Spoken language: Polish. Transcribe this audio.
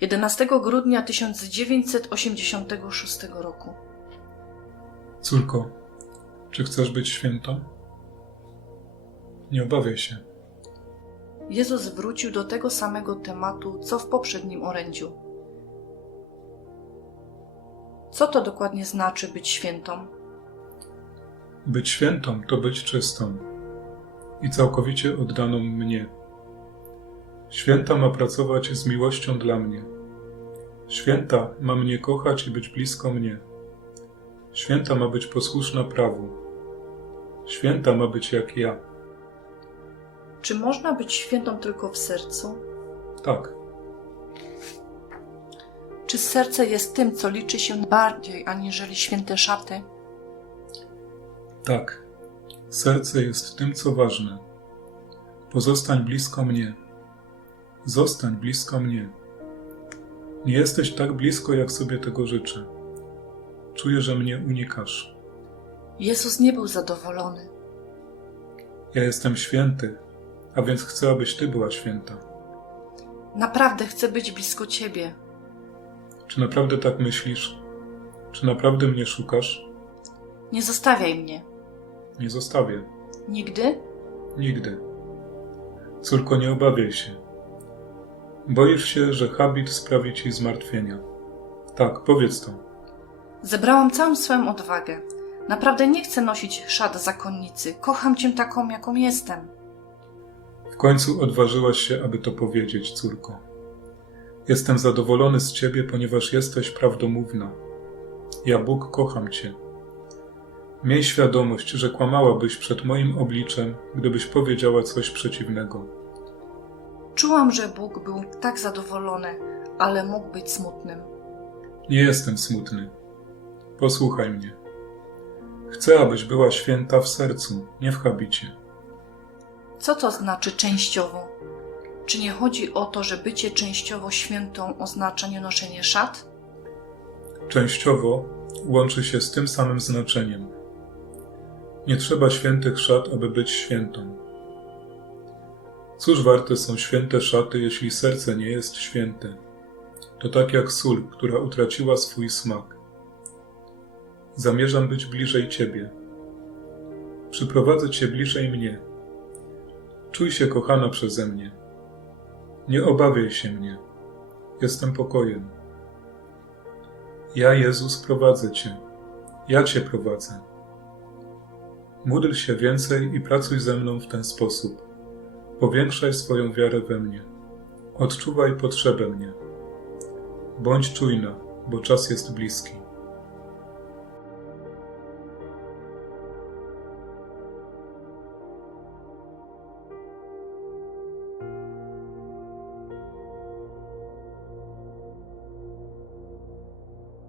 11 grudnia 1986 roku. Córko, czy chcesz być świętą? Nie obawiaj się. Jezus wrócił do tego samego tematu, co w poprzednim orędziu. Co to dokładnie znaczy być świętą? Być świętą to być czystą i całkowicie oddaną mnie. Święta ma pracować z miłością dla mnie. Święta ma mnie kochać i być blisko mnie. Święta ma być posłuszna prawu. Święta ma być jak ja. Czy można być świętą tylko w sercu? Tak, Czy serce jest tym, co liczy się bardziej aniżeli święte szaty? tak. Serce jest tym, co ważne. Pozostań blisko mnie. Zostań blisko mnie. Nie jesteś tak blisko, jak sobie tego życzę. Czuję, że mnie unikasz. Jezus nie był zadowolony. Ja jestem święty, a więc chcę, abyś ty była święta. Naprawdę chcę być blisko Ciebie. Czy naprawdę tak myślisz? Czy naprawdę mnie szukasz? Nie zostawiaj mnie. Nie zostawię. Nigdy? Nigdy. Córko, nie obawiaj się. Boisz się, że habit sprawi ci zmartwienia. Tak, powiedz to. Zebrałam całą swoją odwagę. Naprawdę nie chcę nosić szat zakonnicy. Kocham Cię taką, jaką jestem. W końcu odważyłaś się, aby to powiedzieć, córko. Jestem zadowolony z ciebie, ponieważ jesteś prawdomówna. Ja, Bóg, kocham cię. Miej świadomość, że kłamałabyś przed moim obliczem, gdybyś powiedziała coś przeciwnego. Czułam, że Bóg był tak zadowolony, ale mógł być smutnym. Nie jestem smutny. Posłuchaj mnie. Chcę, abyś była święta w sercu, nie w habicie. Co to znaczy częściowo? Czy nie chodzi o to, że bycie częściowo świętą oznacza nie noszenie szat? Częściowo łączy się z tym samym znaczeniem. Nie trzeba świętych szat, aby być świętą. Cóż warte są święte szaty, jeśli serce nie jest święte? To tak jak sól, która utraciła swój smak. Zamierzam być bliżej Ciebie. Przyprowadzę Cię bliżej mnie. Czuj się kochana przeze mnie. Nie obawiaj się mnie. Jestem pokojem. Ja, Jezus, prowadzę Cię. Ja Cię prowadzę. Módl się więcej i pracuj ze mną w ten sposób. Powiększaj swoją wiarę we mnie. Odczuwaj potrzebę mnie. Bądź czujna, bo czas jest bliski.